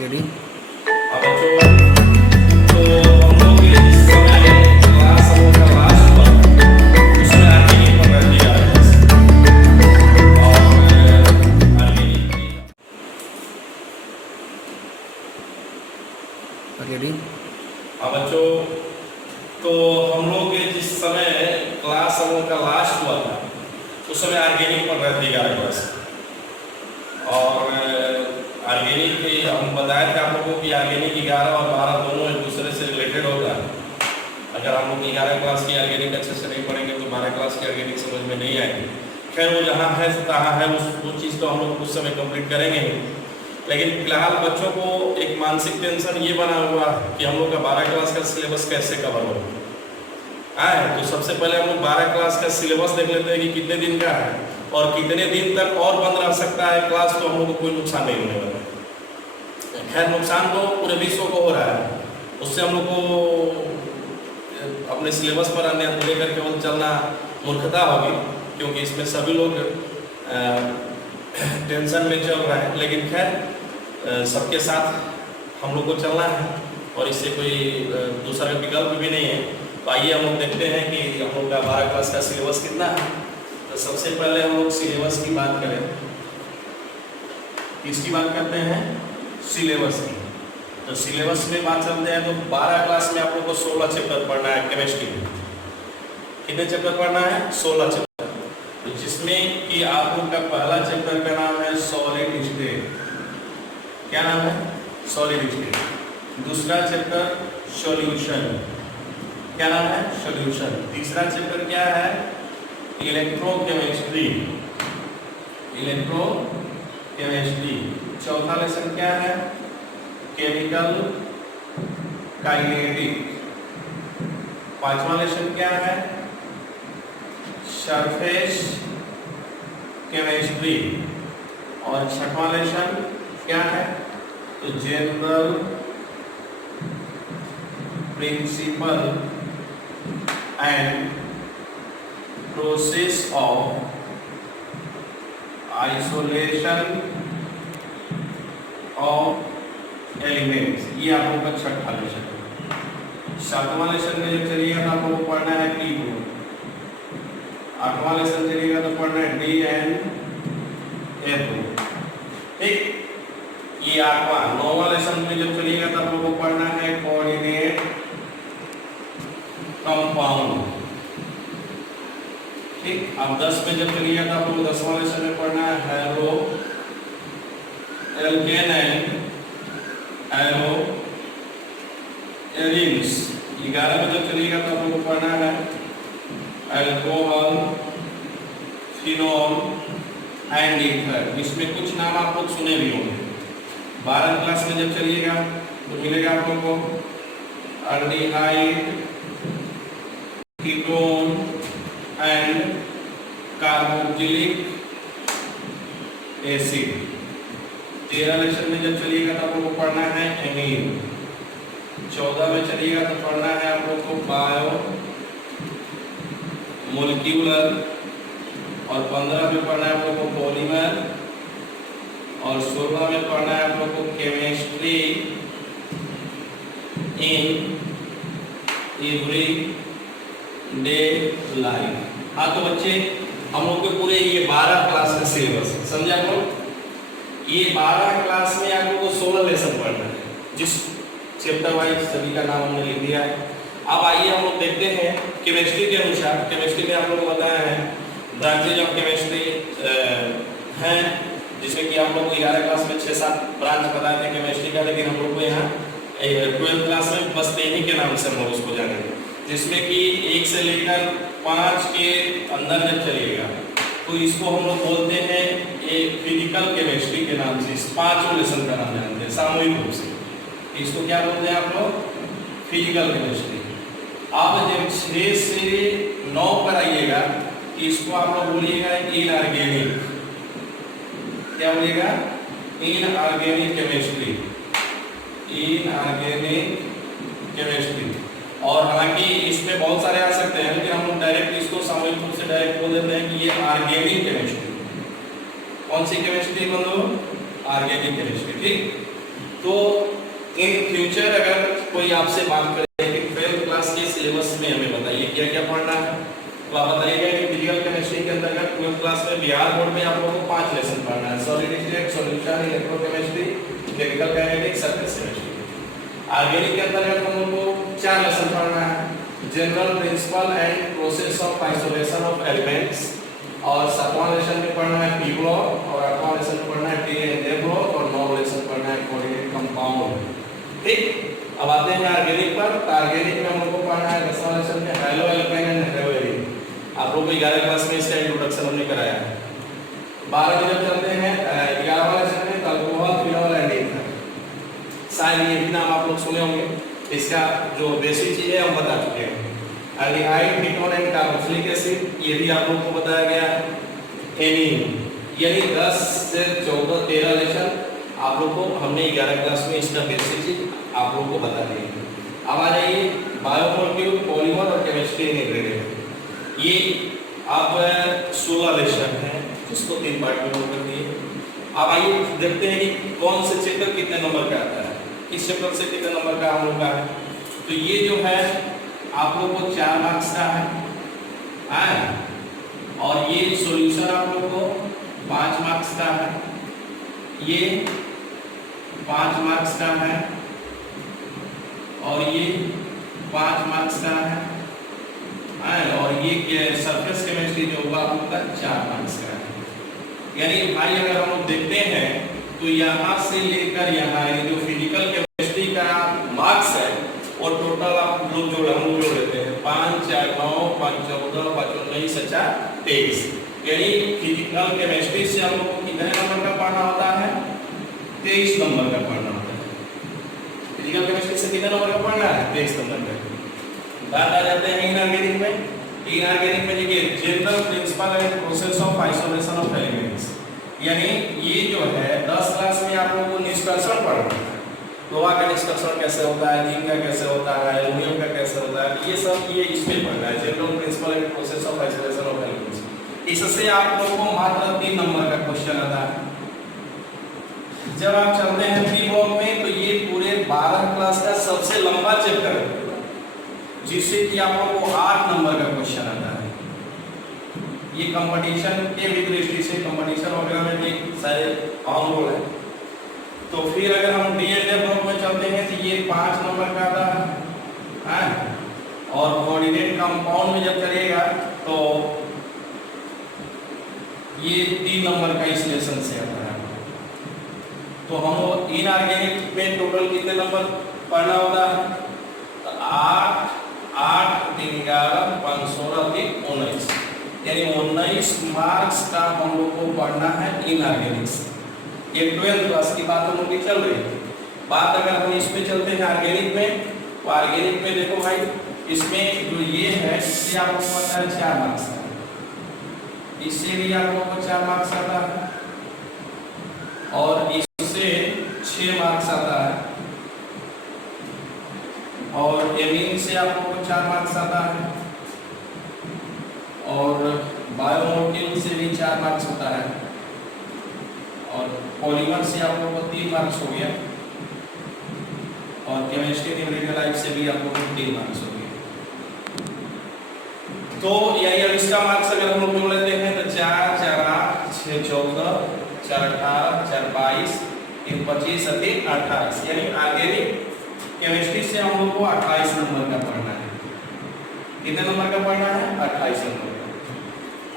Ready. अब बच्चों तो हम लोग ये जिस समय क्लास हम लोग का लास्ट हुआ उसमें ऑर्गेनिक पर रह दिया और ऑर्गेनिक रेडी। अब बच्चों तो हम लोग ये जिस समय क्लास हम लोग का लास्ट हुआ था उस समय ऑर्गेनिक पर रह दिया क्लास और ऑर्गेनिक हम बताए थे आप लोगों की ऑर्गेनिक 11 और 12 दोनों एक दूसरे से रिलेटेड होता है। अगर हम लोग 11 क्लास की ऑर्गेनिक अच्छे से नहीं पढ़ेंगे तो 12 क्लास की ऑर्गेनिक समझ में नहीं आएगी। खैर वो जहाँ है तहाँ है, वो चीज़ तो हम लोग उस समय कंप्लीट करेंगे ही। लेकिन फिलहाल बच्चों को एक मानसिक टेंशन ये बना हुआ कि हम लोग का 12 क्लास का सिलेबस कैसे कवर हो आए। तो सबसे पहले हम लोग 12 क्लास का सिलेबस देख लेते हैं कि कितने दिन का है और कितने दिन तक और बंद रह सकता है क्लास, तो हम लोग को कोई नुकसान नहीं होने वाला है। खैर नुकसान तो पूरे विश्व को हो रहा है, उससे हम लोग को अपने सिलेबस पर अन्य लेकर केवल चलना मूर्खता होगी, क्योंकि इसमें सभी लोग टेंशन में चल रहे हैं। लेकिन खैर सबके साथ हम लोग को चलना है और इससे कोई दूसरा विकल्प भी नहीं है। तो आइए हम लोग देखते हैं कि हम लोग का 12 क्लास का सिलेबस कितना है। तो सबसे पहले हम लोग सिलेबस की बात करें। किसकी बात करते हैं? सिलेबस की। तो सिलेबस में बात चलते हैं तो 12 क्लास में आप लोग को 16 चैप्टर पढ़ना है केमिस्ट्री में। कितने चैप्टर पढ़ना है? 16 चैप्टर। तो जिसमें कि आप लोग का पहला चैप्टर का नाम है सॉलिड स्टेट। क्या नाम है? Solid state. दूसरा चैप्टर सॉल्यूशन। क्या नाम है? सॉल्यूशन। तीसरा चैप्टर क्या है? इलेक्ट्रोकेमिस्ट्री। इलेक्ट्रोकेमिस्ट्री। चौथा लेसन क्या है? Chemical kinetic. पांचवा लेसन क्या है? Surface chemistry. और छठवां लेसन क्या है? तो general principle and process of isolation of elements. ये आप लोगों का छठा लेसन है। सातवां लेसन में जब चलिएगा तो आप लोगों को पढ़ना है टी ग्रुप। आठवां लेसन चलिएगा तो पढ़ना है डी एंड एफ ग्रुप। ठीक, ये आठवां। नौवां लेसन में जब चलिएगा तो आप लोगों को पढ़ना है कोऑर्डिनेट कंपाउंड। ठीक, अब 10 में जब चलिएगा तो आप लोग 10वां लेसन में पढ़ना है hello alkene and hello arenes. 11 में जब चलिएगा तो आप लोग को पढ़ना है अल्कोहल, फिनोल एंड ईथर। इसमें कुछ नाम आप लोग सुने भी होंगे। 12 क्लास में जब चलिएगा तो मिलेगा आप लोग को aldehyde, ketone and carboxylic acid. 13 lesson में जब चलिएगा तो आप लोग को पढ़ना है एमीन। 14 में चलिएगा तो पढ़ना है आप लोग को बायो मोलिक्यूलर। और 15 में पढ़ना है आप लोग को पॉलीमर। और 16 में पढ़ना है आप लोग को chemistry in every day life. हाँ तो बच्चे हम लोग के पूरे ये 12 क्लास का सिलेबस समझे आप लोग। ये 12 क्लास में आप लोग को 16 लेसन पढ़ना है, जिस चैप्टर वाइज सभी का नाम हमने लिख दिया है। अब आइए हम लोग देखते हैं केमिस्ट्री के अनुसार। केमिस्ट्री में आप लोग को बताया है ब्रांचेज ऑफ केमिस्ट्री हैं, जिसमें कि आप लोग को 11 क्लास में 6-7 ब्रांच बताए थे केमिस्ट्री का। लेकिन हम लोग को यहाँ 12th क्लास में बस 3 के नाम से हम लोग उसको जानेंगे, जिसमें कि 1 से लेकर 5 के अंदर जब चलिएगा तो इसको हम लोग बोलते हैं एक फिजिकल केमिस्ट्री के नाम से। इस 5 लेसन का नाम जानते हैं सामूहिक रूप से। इसको क्या बोलते हैं आप लोग? Physical chemistry. अब जब 6 से 9 पर आइएगा तो इसको आप लोग बोलिएगा इनऑर्गेनिक। क्या बोलिएगा? Inorganic chemistry. Inorganic chemistry. और हालांकि इसमें बहुत सारे आ सकते हैं, लेकिन हम लोग डायरेक्ट इसको सामूहिक रूप से डायरेक्ट बोल देते हैं कि ये ऑर्गेनिक केमिस्ट्री। कौन सी केमिस्ट्री बंधु? Organic chemistry. ठीक, तो इन फ्यूचर अगर कोई आपसे बात करे कि 12th क्लास के सिलेबस में हमें बताइए क्या क्या पढ़ना है, तो आप बताइएगा कि फिजिकल केमिस्ट्री के अंतर्गत 12th क्लास में बिहार बोर्ड में आप लोगों को 5 लेसन पढ़ना है, solid state, solution, electrochemistry, chemical kinetics, surface chemistry. Organic के अंतर्गत हम लोग को 4 लेसन पढ़ना है, general principle and process of isolation of elements, और 7वां लेसन में पढ़ना है पी ब्लॉक, और 8वां लेसन में पढ़ना है टी एंड ए ब्लॉक, और 9वां लेसन पढ़ना है कोऑर्डिनेट कंपाउंड। ठीक, अब आते हैं ऑर्गेनिक पर। ऑर्गेनिक में हम लोग को पढ़ना है 10वां लेसन में hello alkyne and hello Erin. आप लोग को 11 क्लास में इसका इंट्रोडक्शन हमने कराया है। 12 में जब चलते हैं 11वां लेसन में अल्कोहल, फिनॉल एंड ईथर। शायद ये भी नाम आप लोग सुने होंगे, इसका जो बेसिक चीज है हम बता चुके हैं। Aldehyde, ketone and carboxylic acid, ये भी आप लोगों को बताया गया है। एमीन, यानी 10 से 14 13 लेसन आप लोग को हमने 11 क्लास में इसका बेसिक चीज आप लोगों को बता दी है। अब आ जाइए बायोमोलिक्यूल, पॉलीमर और केमिस्ट्री इंटीग्रेटेड। ये अब 16 लेसन है, उसको 3 पार्ट में कर दिए। अब आइए देखते हैं कि कौन से चैप्टर कितने नंबर का आता है, किस चैप्टर से कितने नंबर का हम लोग का है। तो ये जो है आप लोग को 4 मार्क्स का है, और ये सॉल्यूशन आप लोग को 5 मार्क्स का है, ये 5 मार्क्स का है, और ये 5 मार्क्स का है, और ये सरफेस केमिस्ट्री जो होगा आप लोग का 4 मार्क्स का है। यानी भाई अगर हम लोग देखते हैं तो यहाँ से लेकर यहाँ जो फिजिकल केमिस्ट्री का मार्क्स है और टोटल आप लोग जोड़ हम लोग जोड़ लेते हैं 5 4 9 5 14 5 19 23। यानी फिजिकल केमिस्ट्री से हम लोग को कितने नंबर का पढ़ना होता है, 23 नंबर का पढ़ना होता है। फिजिकल केमिस्ट्री से कितने नंबर का पढ़ना है, 23 नंबर का। बात आ जाते हैं इनऑर्गेनिक में। इनऑर्गेनिक में देखिए general principle and process of isolation of elements, यानी ये जो है 10 क्लास में आप लोगों को निष्कर्षण पढ़ना है। लोहा का निष्कर्षण कैसे होता है, जिंक का कैसे होता है, एल्युमिनियम का कैसे होता है, ये सब ये इसमें पढ़ना है, general principle and process of isolation of elements. इससे आप लोगों को मात्र 3 नंबर का क्वेश्चन आता है। जब आप चलते हैं पी ब्लॉक में तो ये पूरे 12 क्लास का सबसे लंबा चैप्टर है, जिससे कि आप लोगों को 8 नंबर का क्वेश्चन आता है। ये कंपटीशन के भी दृष्टि से कंपटीशन वगैरह में भी सारे अहम रोल है। तो फिर अगर हम डीएनए ब्लॉक में चलते हैं तो ये 5 नंबर का आता है, और कोऑर्डिनेट कंपाउंड में जब चलेगा तो ये 3 नंबर का इस लेसन से आता है। तो हम इनऑर्गेनिक में टोटल कितने नंबर पढ़ना होता है, 8 8 3 11 5 16 3 19, यानी 19 मार्क्स का हम लोग को पढ़ना है इनऑर्गेनिक्स। ये 12th क्लास की बात हम लोग की चल रही है। बात अगर हम इसमें चलते हैं ऑर्गेनिक में, तो ऑर्गेनिक में देखो भाई इसमें जो ये है इससे आप लोगों को आता है 4 मार्क्स का, इससे भी आप लोगों को 4 मार्क्स आता है, और इससे 6 मार्क्स आता है, और एमीन से आप लोगों को 4 मार्क्स आता है, और बायोमोलिक्यूल से भी 4 मार्क्स होता है, और पॉलीमर से आप लोगों को 3 मार्क्स हो गया, और केमिस्ट्री न्यूमेरिकल लाइफ से भी आप लोगों को 3 मार्क्स हो गया। तो यही अब इसका मार्क्स अगर हम लोग जोड़ लेते हैं तो 4 4 8 6 14 4 18 4 22 3 25 3 28, यानी ऑर्गेनिक केमिस्ट्री से हम लोग को 28 नंबर का पढ़ना है। कितने नंबर का पढ़ना है, 28 नंबर का।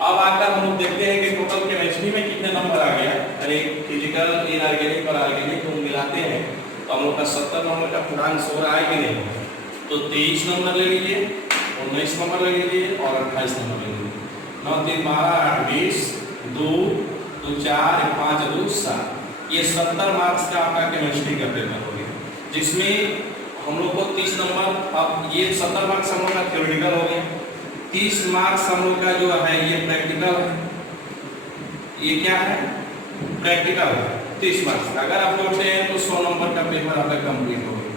अब आकर हम लोग देखते हैं कि टोटल केमिस्ट्री में कितने नंबर आ गया। अरे फिजिकल, इनऑर्गेनिक और ऑर्गेनिक हम मिलाते हैं तो हम लोग का 70 नंबर का पूर्णांक सो रहा है कि नहीं। तो 23 नंबर ले लीजिए, 19 नंबर ले लीजिए, और 28 नंबर ले लीजिए। 9 3 12 8 20 2 2 4 5 2 7, ये 70 मार्क्स का आपका केमिस्ट्री का पेपर हो गया, जिसमें हम लोग को 30 नंबर, अब ये 70 मार्क्स हम लोग का थ्योरेटिकल हो गया, 30 मार्क्स हम लोग का जो है ये प्रैक्टिकल है। ये क्या है, प्रैक्टिकल है। 30 मार्क्स अगर आप जोड़ते हैं तो 100 नंबर का पेपर आपका कंप्लीट हो गया।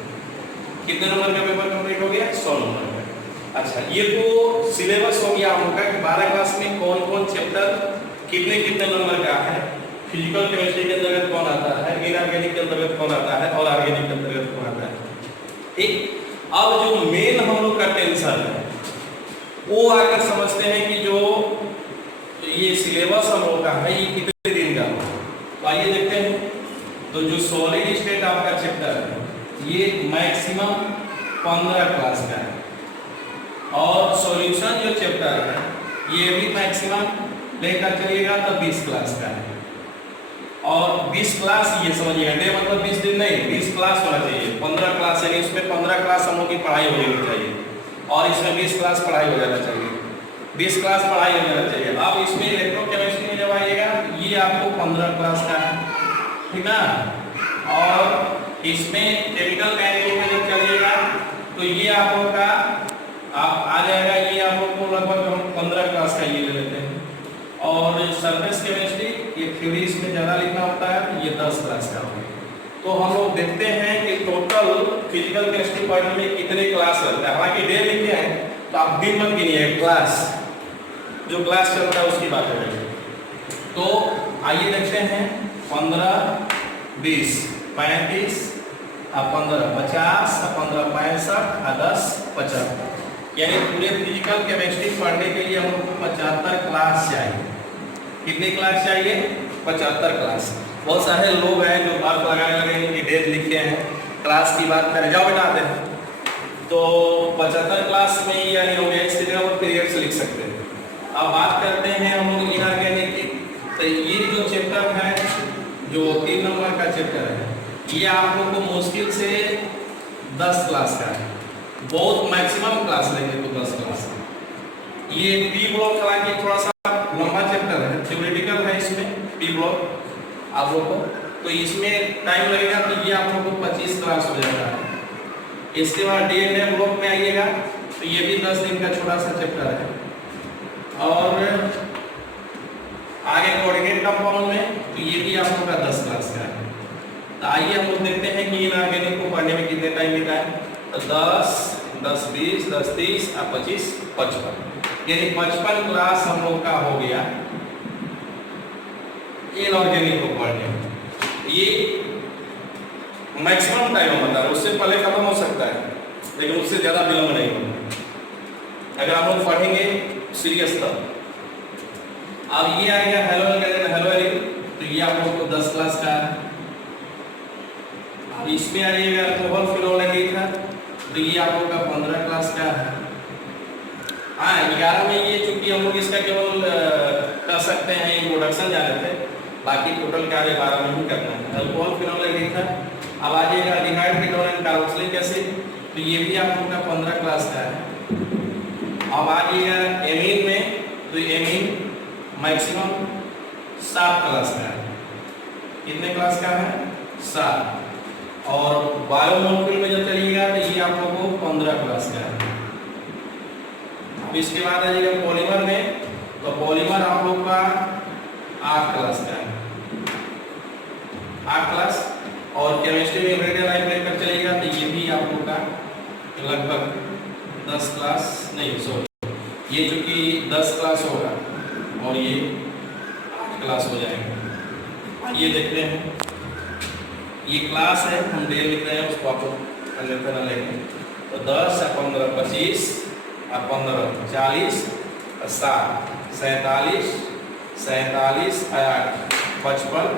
कितने नंबर का पेपर कंप्लीट हो गया, 100 नंबर का। अच्छा, ये तो सिलेबस हो गया हम लोग का कि 12 क्लास में कौन कौन चैप्टर कितने कितने नंबर का है, फिजिकल केमिस्ट्री के अंतर्गत कौन आता है, इनऑर्गेनिक के अंतर्गत कौन आता है और ऑर्गेनिक के अंतर्गत कौन आता है। ठीक, अब जो मेन हम लोग का टेंशन है वो आकर समझते हैं कि जो ये सिलेबस हम लोग का है ये कितने दिन का है। तो आइए देखते हैं। तो जो सॉलिड स्टेट आपका चैप्टर है ये मैक्सिमम 15 क्लास का है, और सॉल्यूशन जो चैप्टर है ये भी मैक्सिमम लेकर चलिएगा तो 20 क्लास का है। और 20 क्लास ये समझिएगा, डे मतलब 20 दिन नहीं, 20 क्लास होना चाहिए। 15 क्लास यानी इसमें 15 क्लास हम लोग की पढ़ाई हो जानी चाहिए, और इसमें 20 क्लास पढ़ाई हो जाना चाहिए, 20 क्लास पढ़ाई हो जाना चाहिए। अब इसमें इलेक्ट्रोकेमिस्ट्री में जब आइएगा ये आपको 15 क्लास का है, ठीक ना। और इसमें केमिकल काइनेटिक्स में जब चलिएगा तो ये आप लोग का आ जाएगा, ये आप लोग को लगभग हम 15 क्लास का ये ले लेते हैं। और सरफेस केमिस्ट्री ये थ्योरी इसमें ज़्यादा लिखना होता है, ये 10 क्लास का होगा। तो हम लोग देखते हैं कि टोटल फिजिकल केमिस्ट्री पढ़ने में कितने क्लास लगता है। हालांकि डे लिखे हैं तो आप दिन मत गिनिए, क्लास जो क्लास चलता है उसकी बात करेंगे। तो आइए देखते हैं 15, 20, 35, 15, 50, 15, 65, 10, 75, यानी पूरे फिजिकल केमिस्ट्री पढ़ने के लिए हमको 75 क्लास चाहिए। कितनी क्लास चाहिए? 75 क्लास। बहुत सारे लोग हैं जो बात लगाने लगे कि डेट लिखे हैं, क्लास की बात करें, जाओ बेटा आते हैं। तो 75 क्लास में ये यानी हो गया, इस जगह पर पीरियड से लिख सकते हैं। अब बात करते हैं हम लोग इनऑर्गेनिक की। तो ये जो चैप्टर है जो 3 नंबर का चैप्टर है ये आप लोग को मुश्किल से 10 क्लास का है, बहुत मैक्सिमम क्लास लेंगे तो 10 क्लास। ये पी ब्लॉक हालांकि थोड़ा सा लंबा चैप्टर है, थ्योरेटिकल है इसमें पी ब्लॉक आप लोग को, तो इसमें टाइम लगेगा। तो ये आप लोग को 25 क्लास हो जाता है। इसके बाद डीएनए ब्लॉक में आइएगा तो ये भी 10 दिन का छोटा सा चैप्टर है। और आगे कोऑर्डिनेट कंपाउंड में तो ये भी आप लोग का 10 क्लास का है। तो आइए हम लोग देखते हैं कि इनऑर्गेनिक को पढ़ने में कितने टाइम लेता है। तो 10, 10, 20, 10, 30 और 25, 55, यानी 55 क्लास हम लोग का हो गया इनऑर्गेनिक को पढ़ने में। ये मैक्सिमम टाइम हम बता रहे, उससे पहले खत्म हो सकता है लेकिन उससे ज़्यादा विलंब नहीं होगा अगर हम लोग पढ़ेंगे सीरियस तब। अब ये आ गया हेलोएरिन, तो ये आप लोग को 10 क्लास का है। अब इसमें आइएगा अल्कोहल फिनोल एथर, तो ये आप लोग का 15 क्लास का है। हाँ 11 में ये चूंकि हम लोग इसका केवल कर सकते हैं इंट्रोडक्शन जाने थे, बाकी टोटल कार्य 12 में ही करना है। अल्कोहल फिनोल एथर। अब आ जाएगा aldehyde ketone and carboxylic acid, तो ये भी आप लोग का 15 क्लास का है। अब आ जाएगा एमीन में, तो एमीन मैक्सिमम 7 क्लास का है। कितने क्लास का है? 7। और बायोमोलिक्यूल में जब चलिएगा तो ये आप लोगों को 15 क्लास का है। अब इसके बाद आ जाएगा पॉलीमर में, तो पॉलीमर आप लोग का 8 क्लास का है, 8 क्लास। और केमिस्ट्री में रेडियल लाइन लेकर चलेगा तो ये भी आप लोग का लगभग 10 क्लास नहीं, सॉरी, ये चूंकि 10 क्लास होगा और ये 8 क्लास हो जाएगा। ये देखते हैं, ये क्लास है, हम डे लिख रहे हैं, उसको आप अन्यथा न लेंगे। तो 10 और 15, 25 और 15, 40 और 60, 47, 47 और 8, 55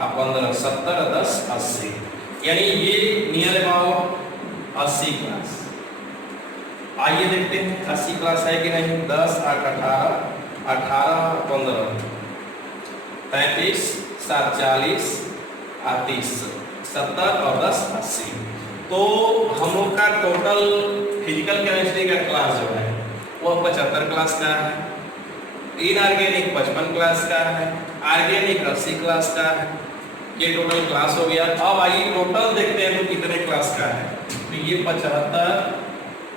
और 15, 70 और 10, 80, यानी ये नियर अबाउट 80 क्लास। आइए देखते हैं 80 क्लास है कि नहीं। 10 और 18, 18 और 15, 35, 7, 40 और 30, 70 और 10, 80। तो हम लोग का टोटल फिजिकल केमिस्ट्री का क्लास जो है वो 75 क्लास का है। इनऑर्गेनिक 55 क्लास का है, ऑर्गेनिक 80 क्लास का है। ये टोटल क्लास हो गया। अब आइए टोटल देखते हैं तो कितने क्लास का है। तो ये 75,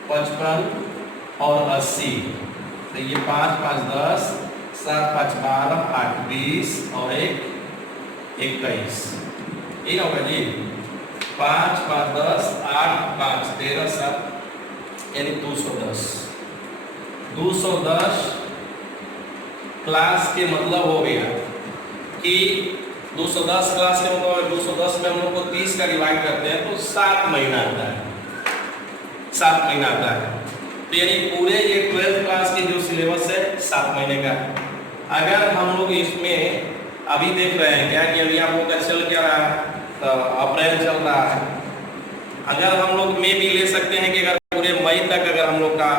55 और 80, तो ये 5, 5, 10, 7, 5, 12, 8, 20 और 1, 21। ये होगा जी 5, 5, 10, 8, 5, 13, 7, यानी 210। 210 क्लास के मतलब हो गया कि 210 क्लास के मतलब 210 में हम लोग को 30 का डिवाइड करते हैं तो 7 महीना आता है, 7 महीना आता है। तो यानी पूरे ये 12th क्लास की जो सिलेबस है 7 महीने का। अगर हम लोग इसमें अभी देख रहे हैं क्या कि अभी आप लोग का चल क्या रहा है, तो अप्रैल चल रहा है। अगर हम लोग में भी ले सकते हैं कि अगर पूरे मई तक अगर हम लोग का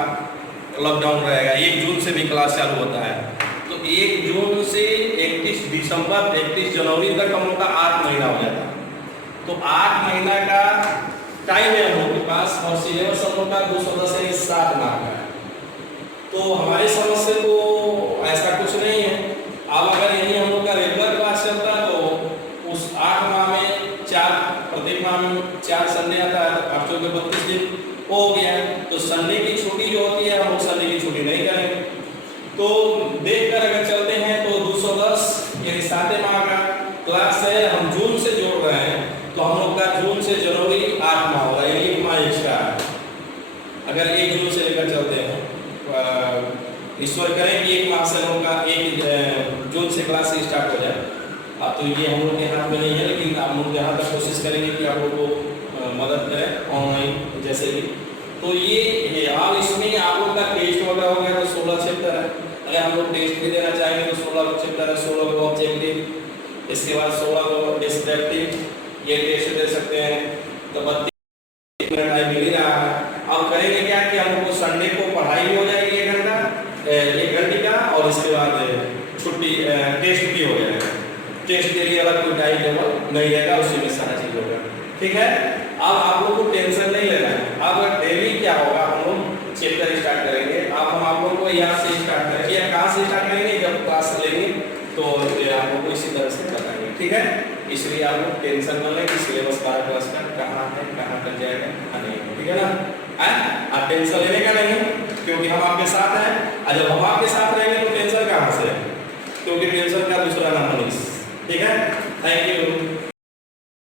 लॉकडाउन रहेगा, 1 जून से भी क्लास चालू होता है, तो 1 जून से 31 दिसंबर 31 जनवरी तक हम लोग का 8 महीना हो जाता है। तो 8 महीना का टाइम है हम लोग के पास और सिलेबस हम लोग का 210 यानी 7 माह का है। तो हमारे समझ से तो ऐसा कुछ नहीं है। अब अगर यही हम लोग का रेगुलर क्लास चलता है तो उस 8 माह में प्रत्येक माह में 4 संडे आता है, तो 8 के 32 दिन हो गया। तो संडे की छुट्टी जो होती है हम लोग संडे की छुट्टी नहीं करेंगे। तो देखकर अगर चलते हैं तो 210 यानी 7 माह का क्लास है, हम जून से जोड़ रहे हैं तो हम लोग का जून से जनवरी 8 माह हो रहा है, 1 माह एक्स्ट्रा है। अगर 1 जून से लेकर चलते हैं, ईश्वर करें कि 1 माह से हम लोग का 1 जून से क्लास स्टार्ट हो जाए। तो ये हम लोग के हाथ में नहीं है, लेकिन आप लोग यहाँ तक कोशिश करेंगे कि आप लोग को मदद करें ऑनलाइन जैसे भी। तो ये अब इसमें आप लोग का टेस्ट वगैरह हो गया तो 16 चैप्टर है। अगर हम लोग टेस्ट भी देना चाहेंगे तो 16 चैप्टर है, 16 को ऑब्जेक्टिव, इसके बाद 16 को डिस्क्रिप्टिव, ये टेस्ट दे सकते हैं। तो 32 मिनट टाइम मिल ही रहा है। अब करेंगे क्या कि हम लोग को संडे को पढ़ाई भी हो जाएगी 1 घंटा 1 घंटे का, और इसके बाद छुट्टी टेस्ट भी हो जाएगा। टेस्ट के लिए अलग कोई टाइम टेबल नहीं रहेगा, उसी में सारा चीज होगा। ठीक है, अब आप लोग को टेंशन नहीं लेना है। अब डेली क्या होगा, हम लोग चैप्टर स्टार्ट करेंगे। अब हम आप लोग को यहाँ से स्टार्ट करेंगे, या कहाँ से स्टार्ट करेंगे, जब क्लास लेंगे तो आप लोग को इसी तरह से बताएंगे। ठीक है, इसलिए आप लोग टेंशन न लें कि सिलेबस 12 क्लास का कहाँ है, कहाँ तक जाएगा, कहाँ नहीं। ठीक है ना, आप टेंशन लेने का नहीं, क्योंकि हम आपके साथ हैं। और जब हम आपके साथ रहेंगे तो टेंशन कहाँ से है, क्योंकि टेंशन का दूसरा नाम नहीं। ठीक है, थैंक यू।